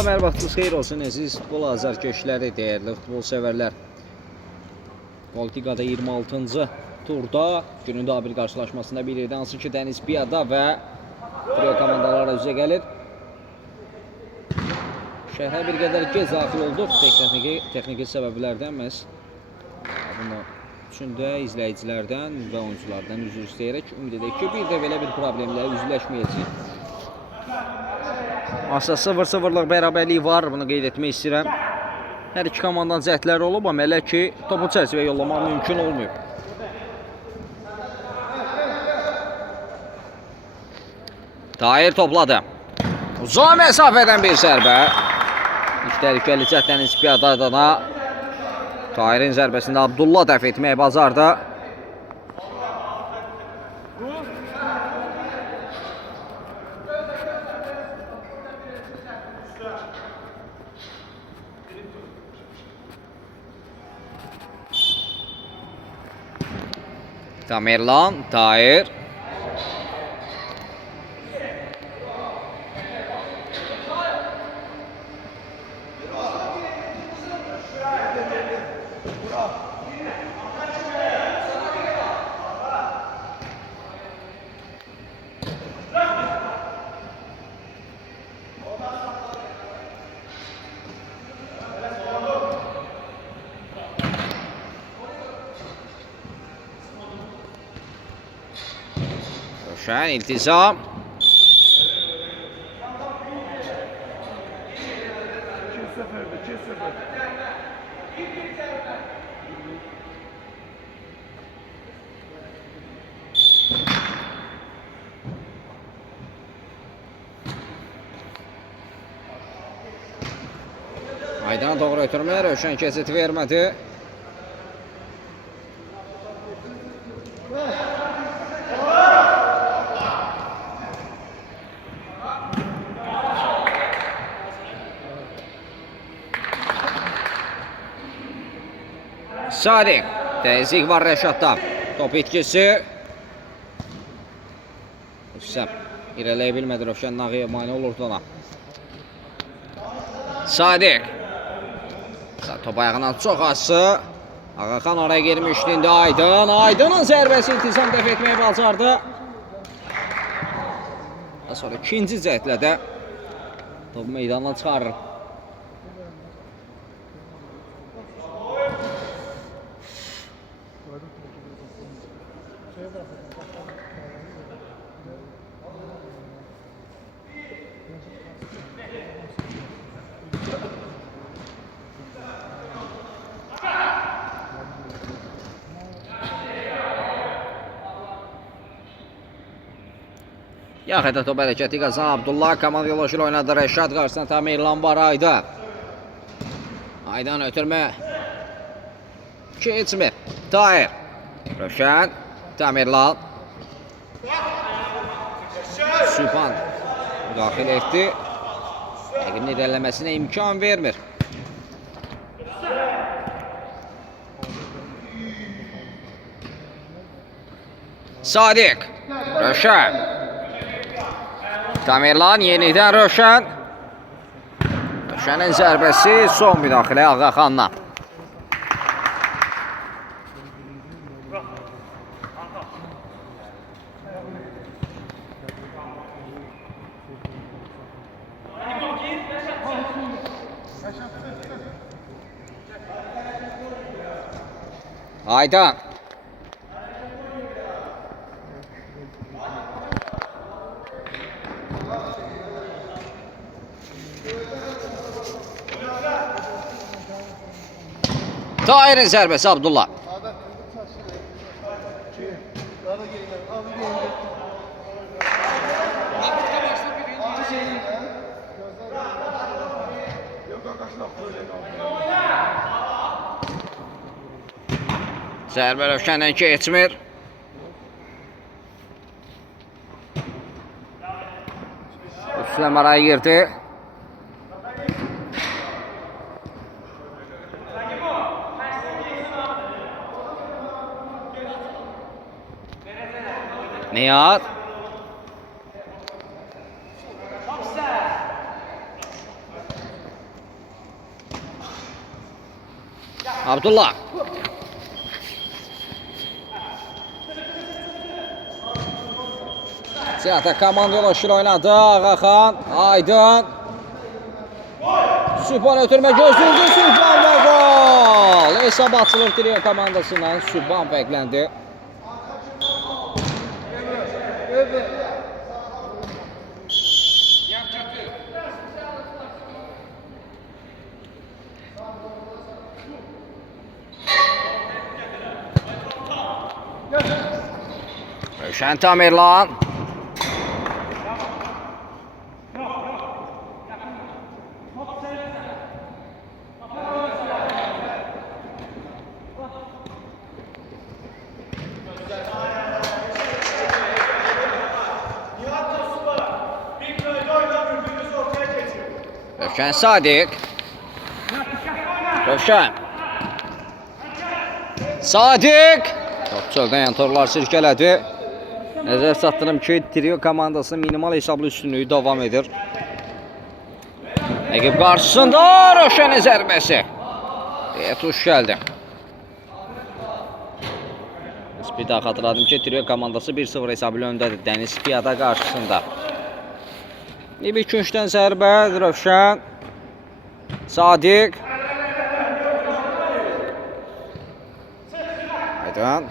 Salam, hər vaxtınız xeyir olsun əziz futbol azarkeşləri, dəyərli futbol sevərlər. Baltikada 26-cı turda günün daha bir qarşılaşmasında bir yerdə hansı ki Dəniz Piyada və Trio komandaları üzə gəlir. Şəhərə bir qədər gec daxil olduq texniki səbəblərdən məhz. Bunun üçün də izləyicilərdən və oyunculardan üzr istəyərək ümid edək ki, bir də belə bir problemlə üzləşməyəcəyik. Aslında 0-0'lıq bərabərlik var, bunu qeyd etmək istəyirəm. Hər iki komandanın cəhdləri olub, amma elə ki topu çərçivəyə yollamaq mümkün olmuyor. Tahir topladı. Uzun məsafədən bir zərbə. İlk təhlükəli cəhd Dəniz Piyada adına. Tahirin zərbəsində Abdullah dəf etməyi bacardı. Tamerlan, Tahir. Röşən, iltizam. Aydan doğru ötürmeye Röşən kesiti vermədi. Sadiq, təzyiq var Rəşadda. Top itkisi. Hüssəm, irələyə bilmədi Röşən Nağıyev, mani olurdu ona. Sadiq. Top ayağından çox azsı. Ağaxan oraya girmişdi, indi Aydın. Aydın'ın zərbəsi iltizam dəf etməyi bacardı. Daha sonra ikinci cəhdlə də topu meydandan çıxarır. Yaxıda top hərəkəti qazanan Abdullah, komanda yoldaşı oynadı. Rəşad qarşısında Tamerlan var, Ayda. Aydan ötürmə. Keçmir. Tahir. Röşən. Tamerlan. Sübhan daxil etdi. Rəqibin irəliləməsinə imkan vermir. Sadiq. Röşən. Tamerlan yenidən Röşən. Röşənin zərbəsi son müdaxilə Ağaxanla. Aydan. Tahir'in zərbəsi Abdullah. Zərbə Röşəndən keçmir. Üstüne araya girdi. Nihat. Abdullah. Siyahta komandalaşır oynadı. Ağaxan, Aydın. Sübhan ötürmə gözlüydü. Sübhan və gol. Hesab açılır Trio komandasından. Sübhan fərqləndi. Rövşən Tamirlan. Rövşən Sadiq. Rövşən. Sadiq. Çöldən yantorlar sirkələdi. Nəzər çatdırım ki, Trio komandası minimal hesablı üstünlüyü davam edir. Əqib qarşısında Rövşənin zərbəsi. Tuş gəldi. Bir daha xatırladım ki, Trio komandası 1-0 hesablı öndədir Dəniz Piyada qarşısında. Bir küncdən zərbə, Rövşən. Sadiq. Aydın.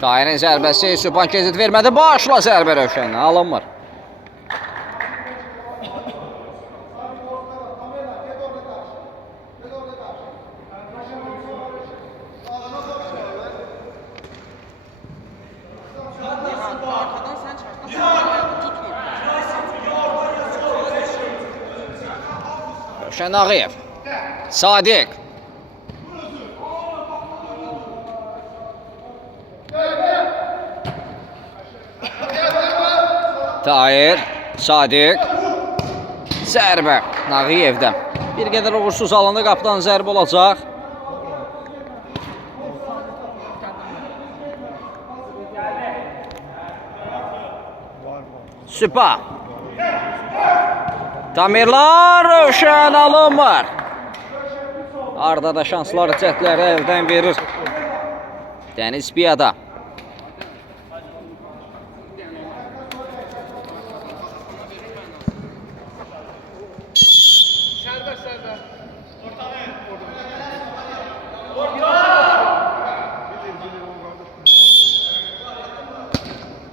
Tahirin zərbəsi, Sübhan keçid vermədi. Başla zərbə Rövşəndən, alınmır. Rövşən Ağayev. Sadiq. Tahir, Sadiq. Zərbə Ağayevdən. Bir qədər uğursuz alanda qapıdan zərbə olacaq. Sübhan. Tamirlan, Rövşən alınmır. Arda da şansları cəhdləri əldən verir Dəniz Piyada.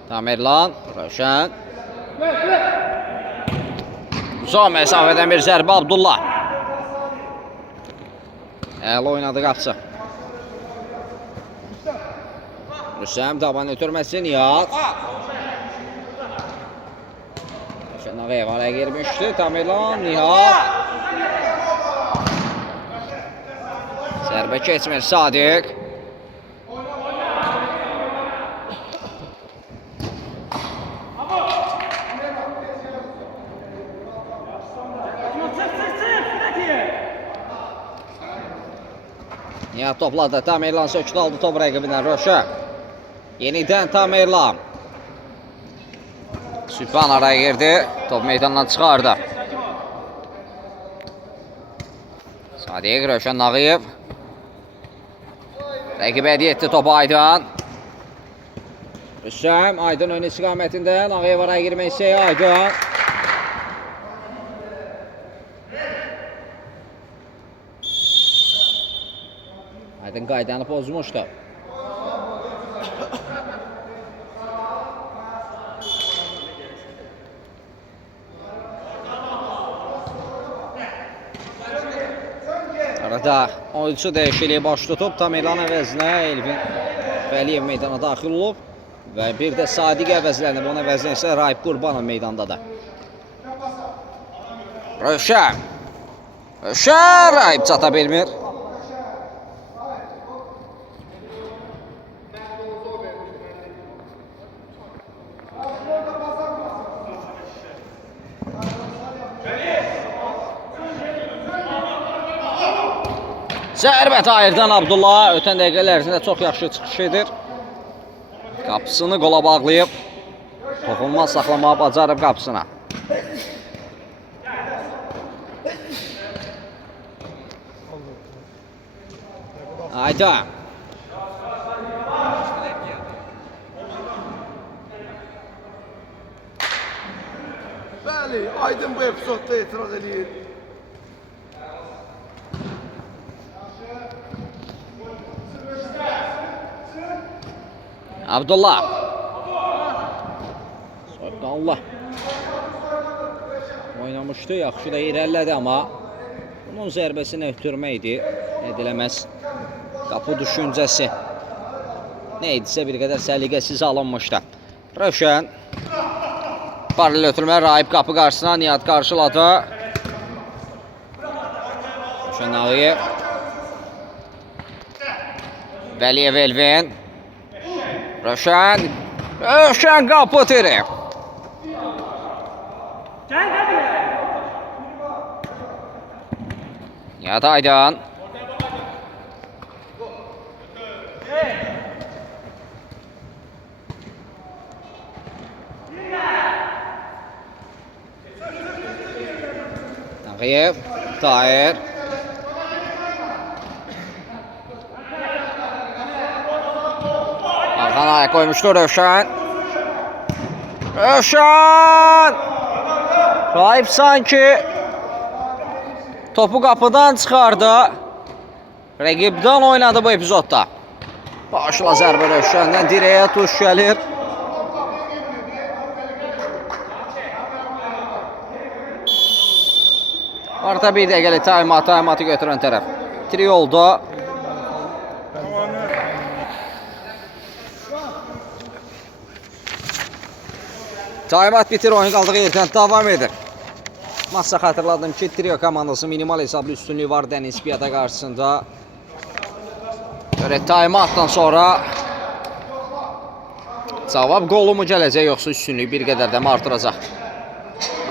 Tamirlan, Rövşən. Son məsafədən bir zərbə Abdullah. Əla oynadı qapçı. Rüstəm taban ötürməsi Nihat. Rövşən Ağayev araya girmişdi. Tamirlan, Nihat. Zərbə keçmir Sadiq. Nihat topladı. Tamirlan sökdü aldı top rəqibindən Rövşən. Yenidən Tamirlan. Sübhan araya girdi. Top meydandan çıxardı. Sadiq, Rövşən Ağayev. Rəqib hədiyyə etdi topu Aydın. Rüstəm, Aydın ön istiqamətindən. Ağayev araya girmək istəyir Aydın. Aydın qaydanı pozmuşdu. Arada oyuncu dəyişikliyi baş tutub. Tamirlan əvəzinə Elvin Vəliyev meydana daxil olub. Və bir də Sadiq əvəzlənib. Onun əvəzinə isə Raib Qurbanov meydandadır. Rövşən. Rövşən Raib çata bilmir. Zərbə Tahirdən Abdullah ötən dəqiqələr ərzində çox yaxşı çıxış edir. Qapısını qola bağlayıb, toxunma saxlamağı bacarıb qapısına. Hayda. Bəli, Aydın bu epizodda etiraz edir. Abdullah. Allah. Oynamışdı, yaxşı da irəlilədi amma bunun zərbəsinə ötürmə idi. Ediləməz. Qapı düşüncəsi. Nə idisə bir qədər səliqəsiz alınmışdı. Rövşən. Paralel ötürmə, Raib qapı qarşısına, Nihat qarşıladı. Rövşən Ağayev. Vəliyev Elvin. Rövşən. Rövşən qapı tiri. Nihat Aydan. Ağayev. Tahir. Arxan ayak koymuştu Rövşən. Rövşən! Raib sanki topu qapıdan çıxardı. Rəqibdən oynadı bu epizodda. Başla zərbə Rövşəndən direyə tuş gəlir. Orta bir dəqiqəli taymatı götürən tərəf. Tri oldu. Taymat bitir, oyun qaldığı yerdən davam edir. Masa xatırladım ki, Trio komandası minimal hesablı üstünlüyü var Dəniz Piyada qarşısında. Böyle taymatdan sonra cavab qolu mu gələcək, yoxsa üstünlüyü bir qədər də mi artıracaq?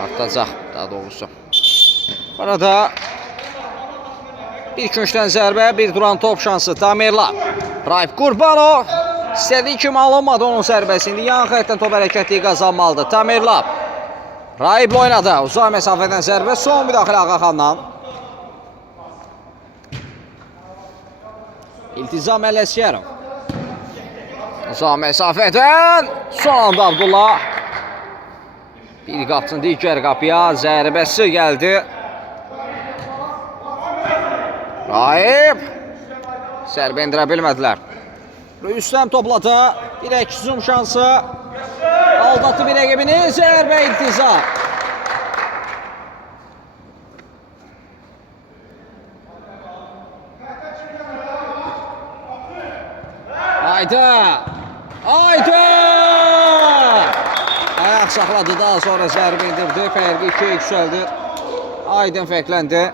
Artacaq daha doğrusu. Arada bir küncdən zərbə, bir duran top şansı Tamirla. Raib Qurbanov istədiyi kimi alınmadı onun zərbəsində. Yan xəttdən top hərəkətliyi qazanmalıdır. Tamirla. Raib oynadı. Uzaq məsafədən zərbə. Son müdaxilə Ağaxandan. İltizam Ələsgərov. Uzaq məsafədən. Son anda Abdullah. Bir qapsın digər qapıya. Zərbəsi gəldi. Raib. Sərbə indirə bilmədilər. Rüstəm topladı. Bir əkizum şansı. Aldatı bir rəqibini. Zərbə iltizam. Haydi. Haydi. Ayaq saxladı. Daha sonra zərbə indirdi. Fərqi 2'ye yüksəldi. Aydın fərqləndi.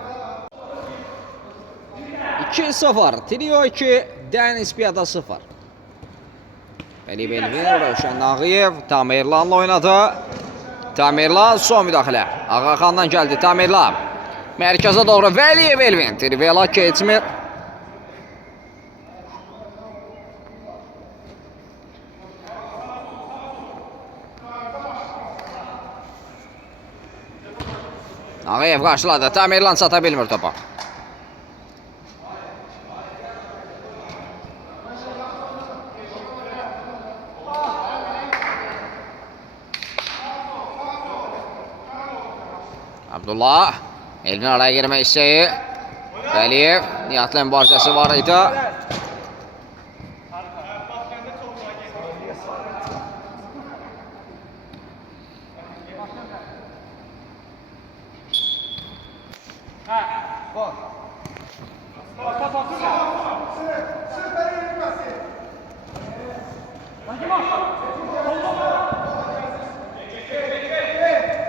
2-0. Trio 2. Dəniz Piyada 0. Vəliyev Elvin, Rövşən Ağayev Tamirlanla oynadı. Tamirlan son müdaxilə. Ağaxandan gəldi Tamirlan. Mərkəzə doğru Vəliyev Elvin. Trivela keçmir. Ağayev qarşıladı. Tamirlan çata bilmir topa. Abdullah. Elvin araya girmək istəyi. Vəliyev. Nihatla mübarizəsi var idi.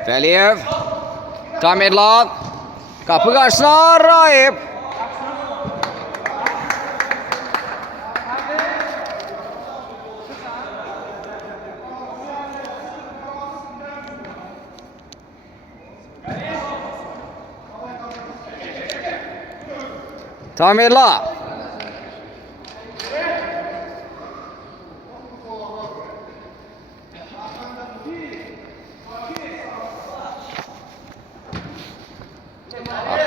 Vəliyev. Tamirlan. Kapı qarşısına Raib. Tamirlan.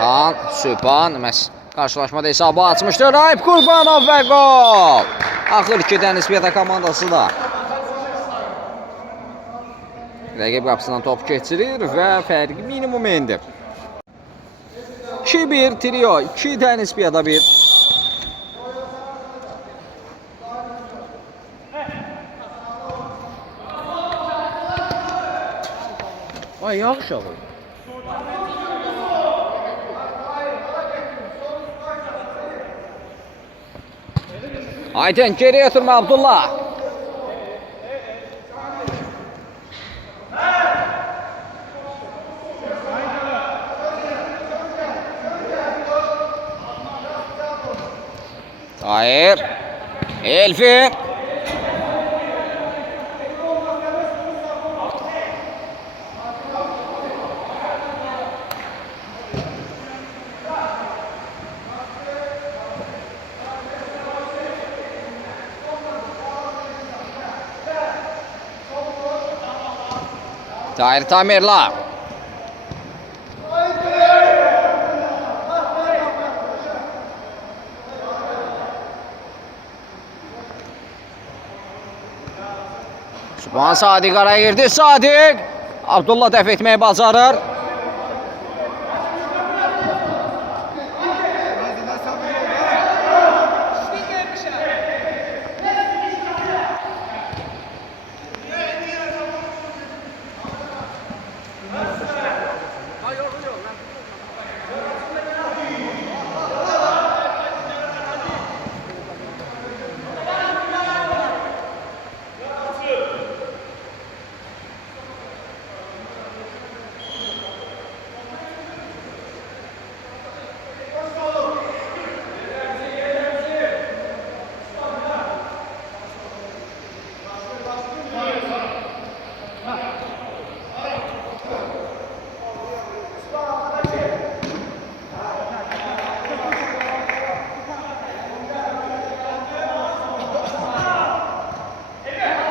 Axan, Sübhan, Qarşılaşmada hesabı açmışdır. Raif Qurbanov və gol. Axır 2-dən Nispiyata komandası da rəqib qapısından top keçirir və fərqi minimum endir. 2-1 trio, 2-dən Nispiyata 1. Ay yaxşı olur. Aydın geriye oturma Abdullah. Tahir. Elfin. Tahir Tamirla. Subhan Sadiq araya girdi. Sadiq. Abdullah dəf etməyi bacarır.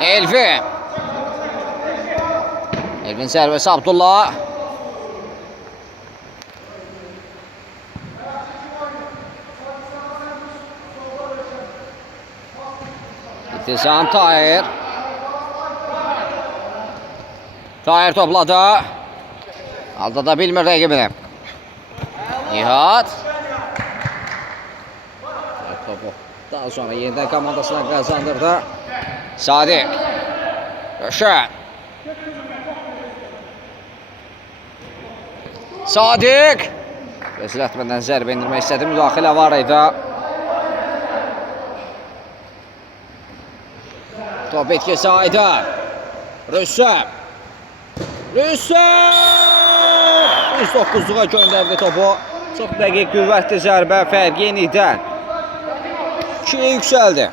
Elfin. Elfin zərbəsi Abdullah. İltizam Tahir. Tahir topladı. Aldada bilmir rəqibini. Nihat. Topu daha sonra yenidən komandasına qazandırdı. Sadiq. Röşen. Sadiq. Gözlətmədən zərbə indirmək istədi. Müdaxilə var idi. Top etkisi Aydın. Röşen. Röşen. 109'luğa göndərdi topu. Çox dəqiq qüvvətli zərbə. Fərq yenidən 2'ye yüksəldi.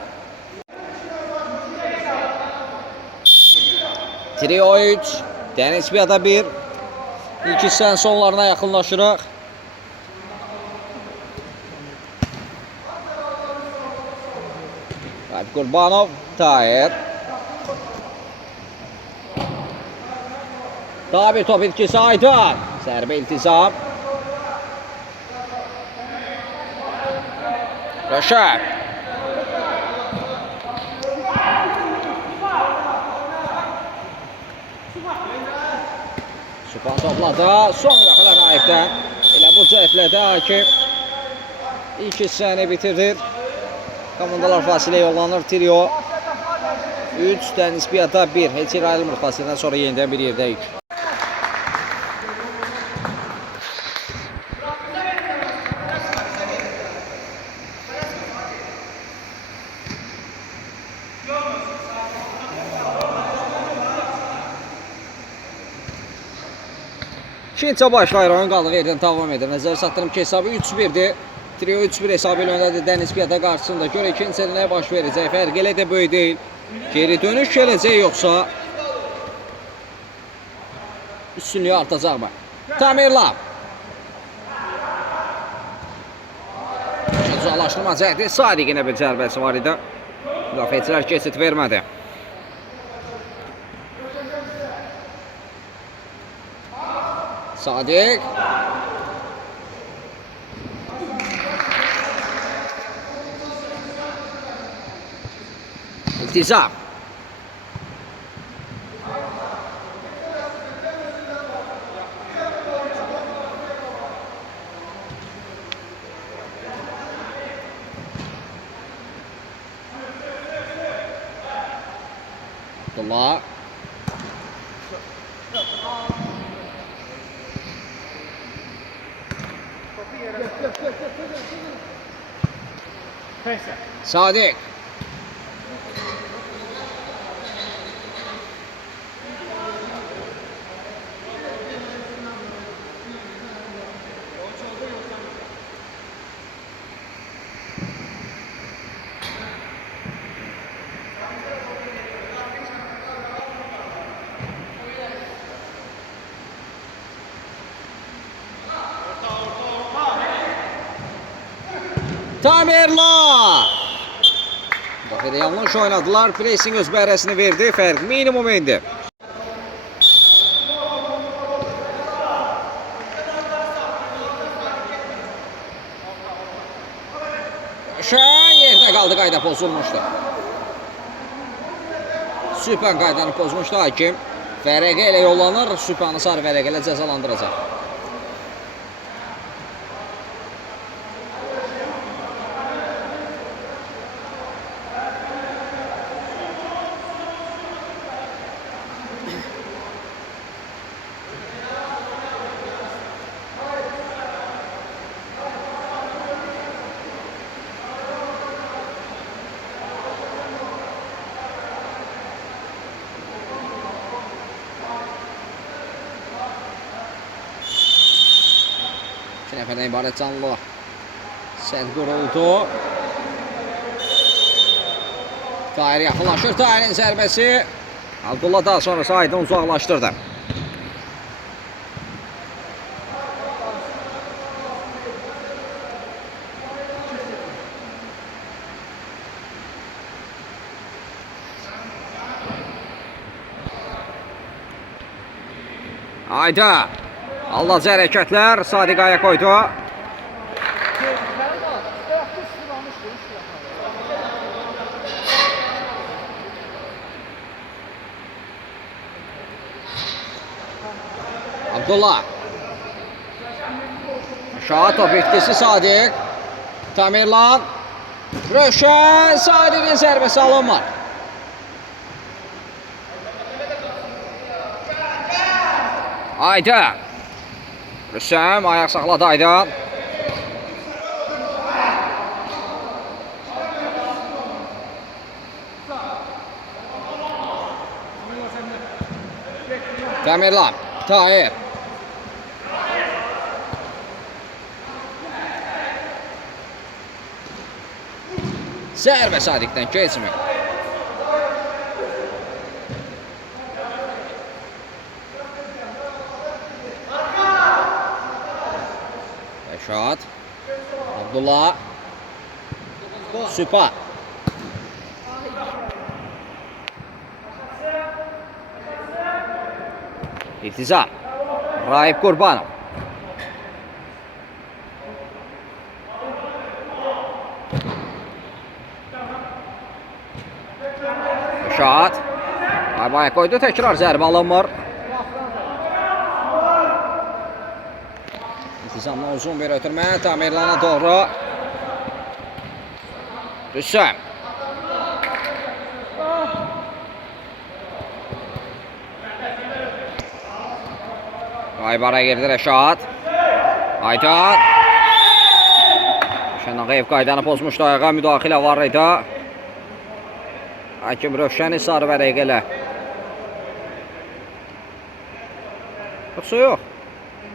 Trio 3, Deniz Piyada 1. İlk hissənin sonlarına yaxınlaşırıq. Raif Qurbanov, Tahir. Daha bir top etkisi Aydın. Zərbə iltizam. Röşen. Subhan topladı. Son müdaxilə Raif'dən. Elə bu cəhətlə də Akif ilk hissəni bitirdir. Komandalar fasilə yollanır. Trio 3, Deniz Piyada 1. Heç yer ayrılmır fasilədən sonra yenidən bir yerdəyik. İkinci başlayır, oyun qaldığı yerdən davam edir. Nəzər çatdırım ki, hesabı 3-1'dir. Trio 3-1 hesabı ilə öndədir Deniz Piyada qarşısında. Görə ikinci nəyə baş verəcək? Fərq elə də böyük deyil. Geri dönüş gələcək yoxsa üstünlüyü artacaq mı? Tamirla. Uzaqlaşdırma cəhdi. Sadiqinə bir zərbəsi var idi. Müdafiəçilər keçid vermədi. Sadiq. İltizam. Abdullah. Sadiq. Tamerlan. Müdafiədə yanlış oynadılar. Pressing öz bəhrəsini verdi. Fərq minimum indi. Yerdə qaldı, qayda pozulmuşdu. Süpən qaydanı pozmuşdu hakim. Vərəqə ilə yollanır. Süpəni sarı vərəqə ilə cəzalandıracaq. İki nəfərdən ibarət canlı sədd quruldu. Tahir yaxınlaşır. Tahirin zərbəsi. Abdullah daha sonrası Aydın uzaqlaşdırdı. Ayda. Allaca hərəkətlər. Sadiq aya qoydu. Abdullah. Aşağı top itkisi Sadiq. Tamerlan. Röşən. Sadiqin zərbəsi alınmır. Ayda. Rüssəm ayaq saxladı Aydan. Tamerlan. Tahir. Zərbə Sadiqdən keçmir. Şahat. Abdullah. Süpa. İltizam. Raif Qurbanov. Şahat. Aybaya koydu. Tekrar zərbə alınmır. İltizamla uzun bir ötürmə. Tamerlana doğru. Rüssəm. Aybara girdi Rəşad. Aydan. Şənağıyev qaydanı pozmuşdu. Ayağa müdaxilə var idi. Hakim Rövşəni sarı vərəqə ilə. Yoxsa yox.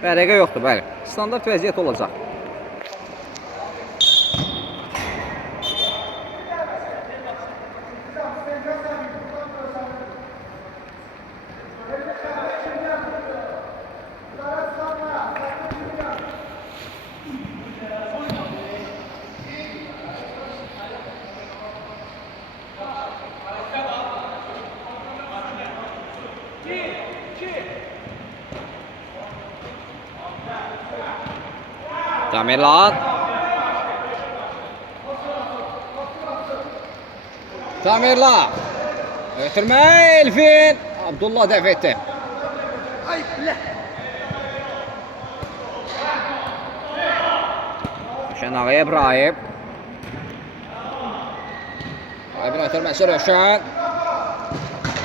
Vərəqə yoxdur, bəli. Standart vəziyyət olacaq. Tamerlan. Tamerlan. Ötürmə Elvin. Abdullah dəf etdi. Ay bilə. Şənağı İbrahim. İbrahim ötürməsi Rövşən.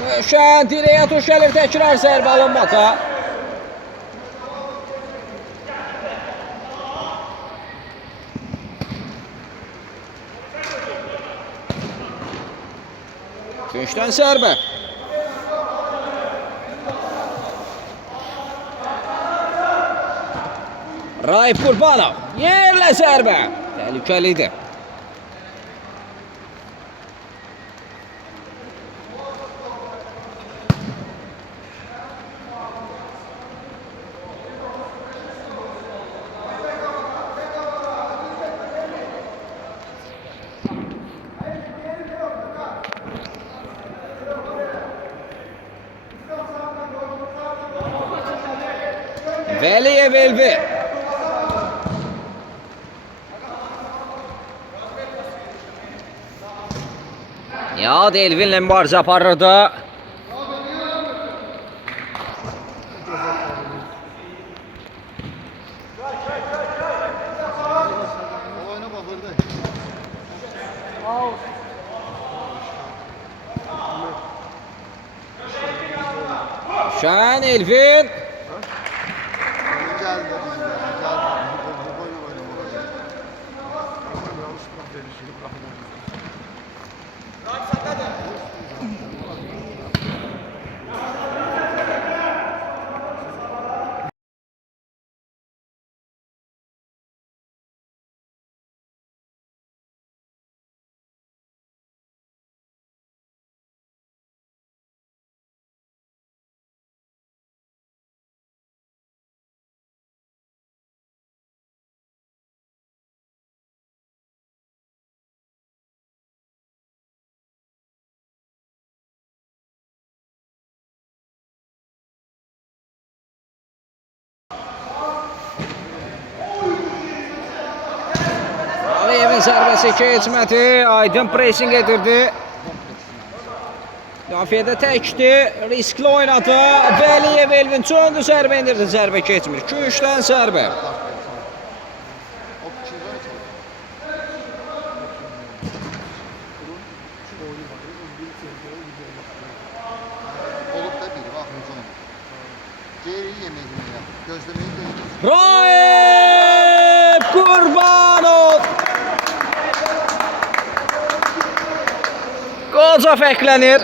Rövşən direğe tuş gəlir, təkrar zərbə alınmata. Güncdən zərbə. Raif Qurbanov yerlə zərbə. Təhlükəlidir. Veliyev Elvi. Nihat Elvinlə mübarizə aparırdı. Şən Elvin. Aliyevin zərbəsi keçmədi. Aydın pressing edirdi. Müdafiədə təkdi. Riskli oynadı. Veliyev Elvin çoğundu zərbə indirdi. Zərbə keçmir. 2-3'dən zərbə. Raif Qurbanov qoca fəklənir.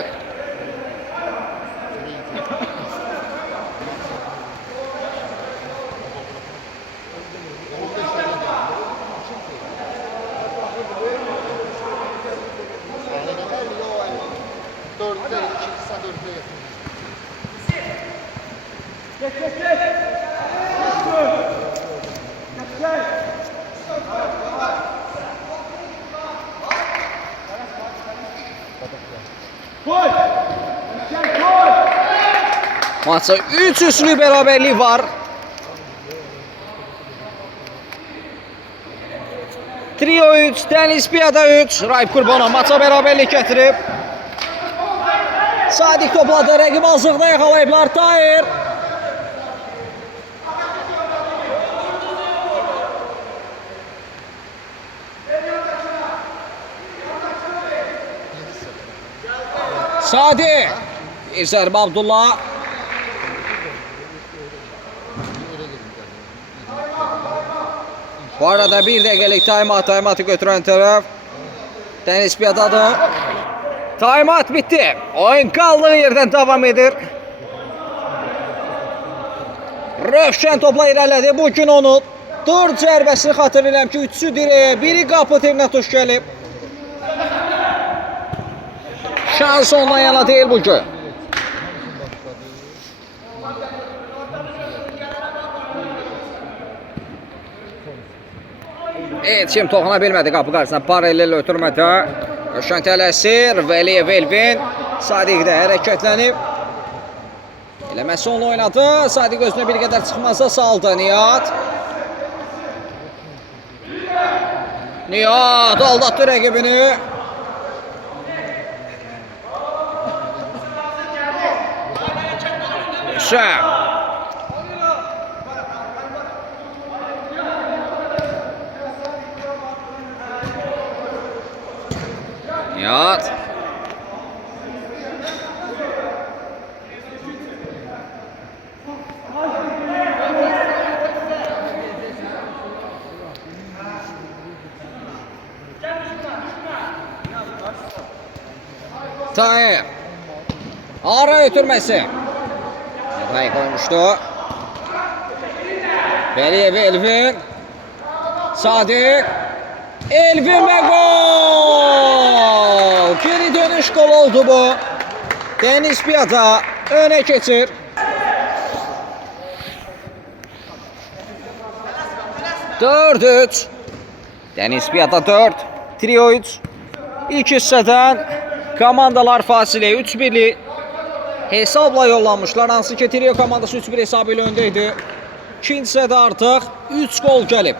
Maçta 3-3'lük beraberliği var. Trio 3, Deniz Piyada 3. Raif Qurbanov maça beraberlik gətirib. Sadiq topladı, rəqib azlıqda yaxalayıblar. Tahir. Sadiq. Bir zərbə Abdullah. Bu arada bir dəqiqəlik taymatı götürən tərəf Deniz Piyadadır. Taymat bitti. Oyun qaldığı yerdən davam edir. Rövşən topla irələdi. Bugün onun 4 zərbəsini xatırlayıram ki, 3'sü direğe, biri qapı terinə tuş gəlib. Şans ondan yana deyil bugün. Heç kim toxuna bilmədi qapı qarşısına. Paralel ötürmədə. Rövşən tələsir. Veliyev Elvin. Sadiq də hərəkətlənib. Eləməsi onu oynadı. Sadiq özünə bir qədər çıxmazda saldı. Nihat. Nihat aldatdı rəqibini. Rüstəm. Nihat. Tahir. Ara ötürməsi. Yatay koymuştu. Veliyev Elvin. Sadiq. Elvin ve gol. Geri dönüş gol oldu bu. Deniz Piyata öne geçir. Dört 3. Deniz Piyata 4. Trio 3. İlk hissədən komandalar fasiləyə 3-1'li hesabla yollanmışlar. Hansı ki Trio komandası 3-1 hesabı ilə öndəydi. İkinci hissədə artıq 3 gol gəlib.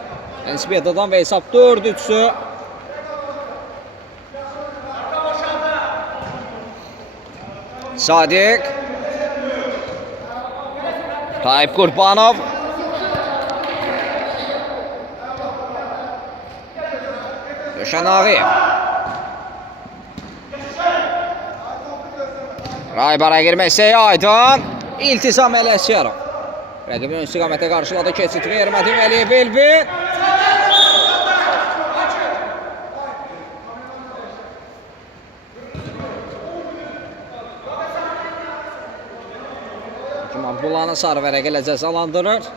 Deniz Piyata'dan və hesab 4-3'sü. Sadiq. Tayyip Qurbanov. Rüşən Ağayev. Raybara girməsi Aydın. İltizam Ələsiyarov. Rəqibin ön istiqamətə qarşıladı. Keçid vermədi. Veliyev Elvin. Abdullah'ın sarı vərəqələ cəzalandırır.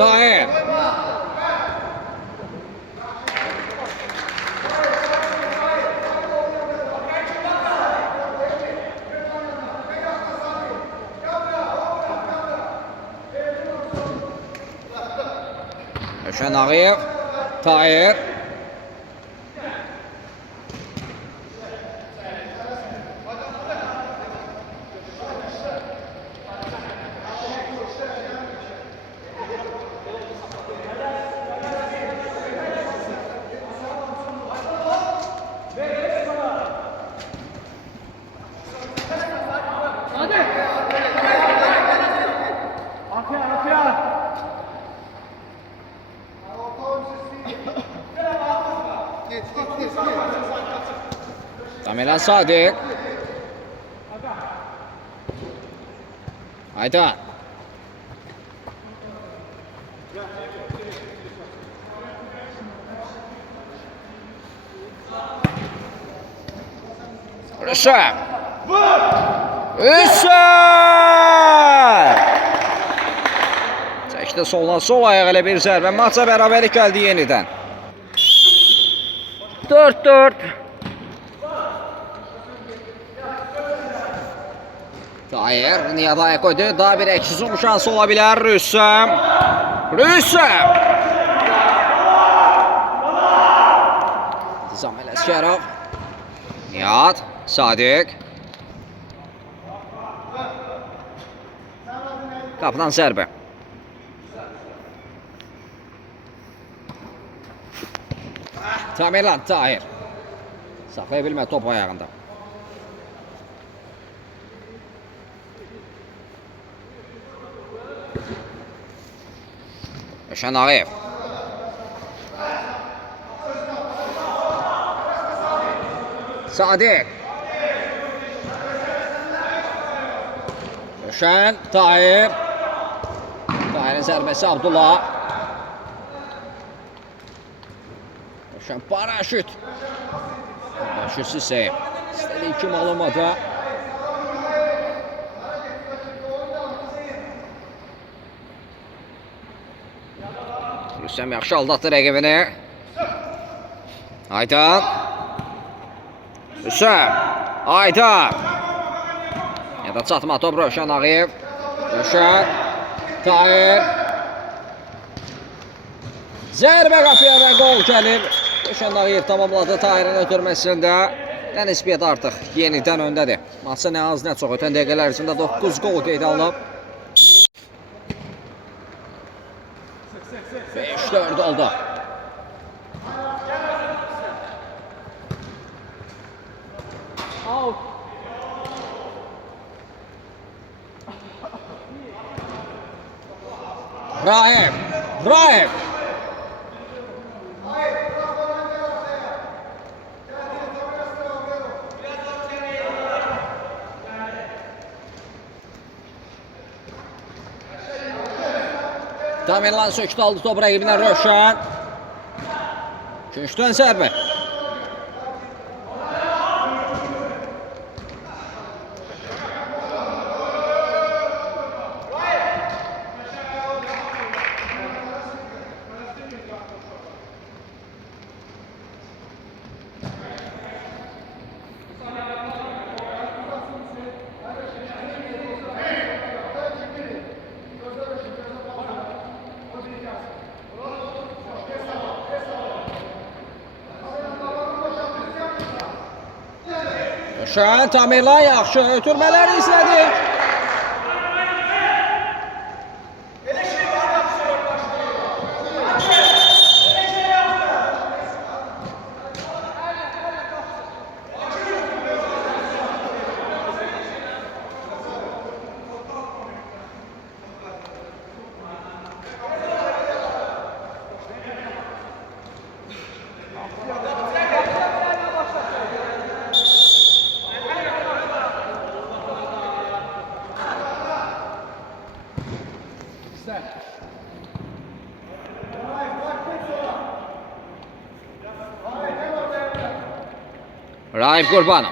Tahir. Rüşən Ağayev. Tahir. Tamerlan Sadiq. Aydan. Rüşəm. Rüşəm. Çəkdi soldan sol ayaq ilə bir zərbə. Maça bərabərlik gəldi yenidən. 4-4. Tahir Nihat ayak koydu. Daha bir eksiz olma şansı olabilir. Rüstəm. Rüstəm. Nizam Ələsiyarov. Nihat. Sadiq. Qapıdan zərbə. Tamerlan Tahir. Saxlaya bilmədi top ayağında. Rüşən Ağayev. Sadiq. Rüşən Tahir. Tahirin zərbəsi Abdullah. Rüşən paraşüt. Paraşütsüz seyir. İstədiyi kim alınmadı. Rüstəm yaxşı aldatdı rəqibini. Aydan. Rüstəm. Aydan. Ya da çatma top Rüşən Ağayev. Rüşən. Tahir. Zərbə qapıya və qol gəlir. Rövşən Ağayev tamamladı Tahirin ötürməsində. Nisbiyyət artıq yenidən öndədir. Maçı nə az nə çox ötən dəqiqələr içində 9 qol qeydə alınıb. 5-4 oldu. Rahev. Tamerlan söktü aldı topu rəqibindən Rövşən. Küncdən zərbə. Rövşən Tamerlan yaxşı ötürmələri izlədik. Raif Qurbanov.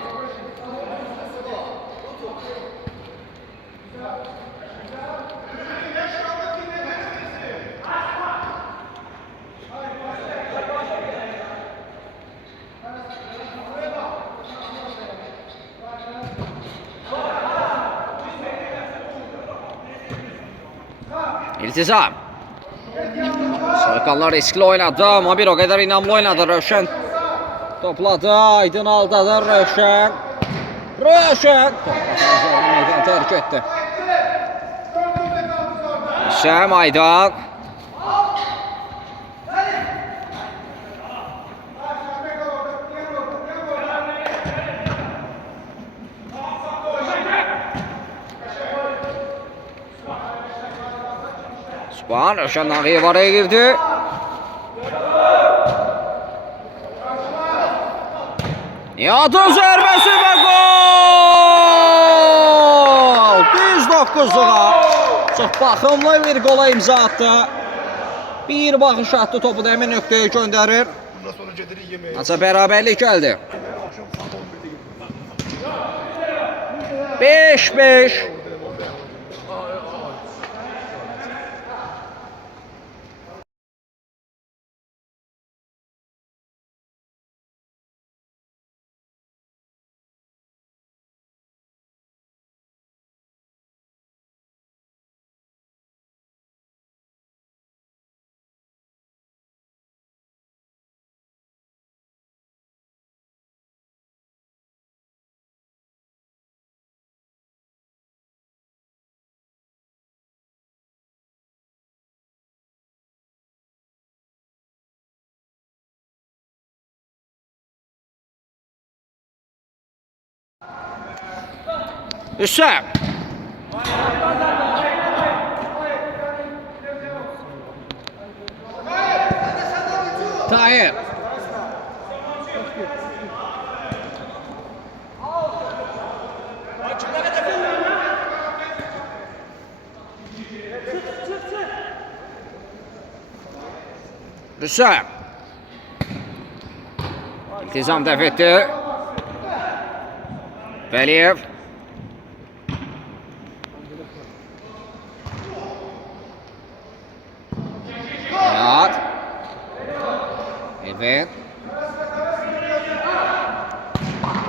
İltizam. Sarıkanlar riskli oynadı ama bir o kadar inamlı oynadı Rövşən. Topladı, Aydın aldadır Rövşən. Meydan tərk etdi. Şəm Aydın. Subhan Rövşən Ağayev araya girdi. Nihat'ın zərbəsi və gol! Düz 9'luğa. Çox baxımlı bir qola imza attı. Bir baxış attı, topu da həmin nöqtəyə göndərir. Ancaq bərabərlik gəldi. 5-5. Hüsam. Tahir. Hüsam. İltizam dəf etdi. Vəliyev. Nihat. Evet.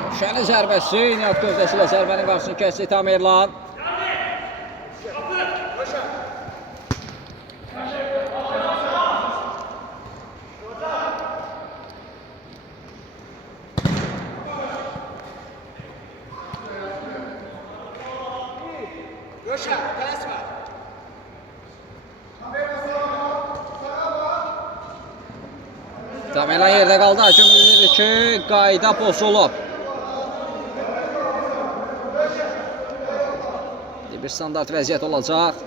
Rövşənin zərbəsi. Nihat gövdəsilə zərbənin qarşısını kəsdi Tamerlan. Tamerlan yerdə qaldı. Hakim bildirir ki, qayda pozulub. Bir standart vəziyyət olacaq.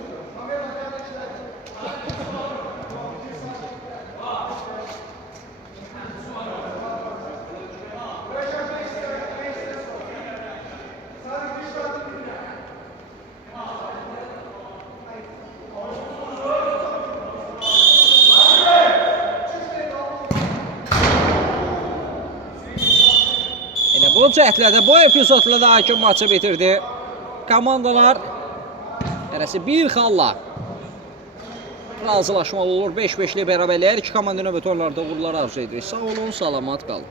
Bu cəhdlə də, bu epizodla da hakim maçı bitirdi. Komandalar hərəsi bir xalla razılaşmalı olur. 5-5'li bərabərləyər. İki komanda növbəti oyunlarda uğurlar arzu edirik. Sağ olun, salamat qalın.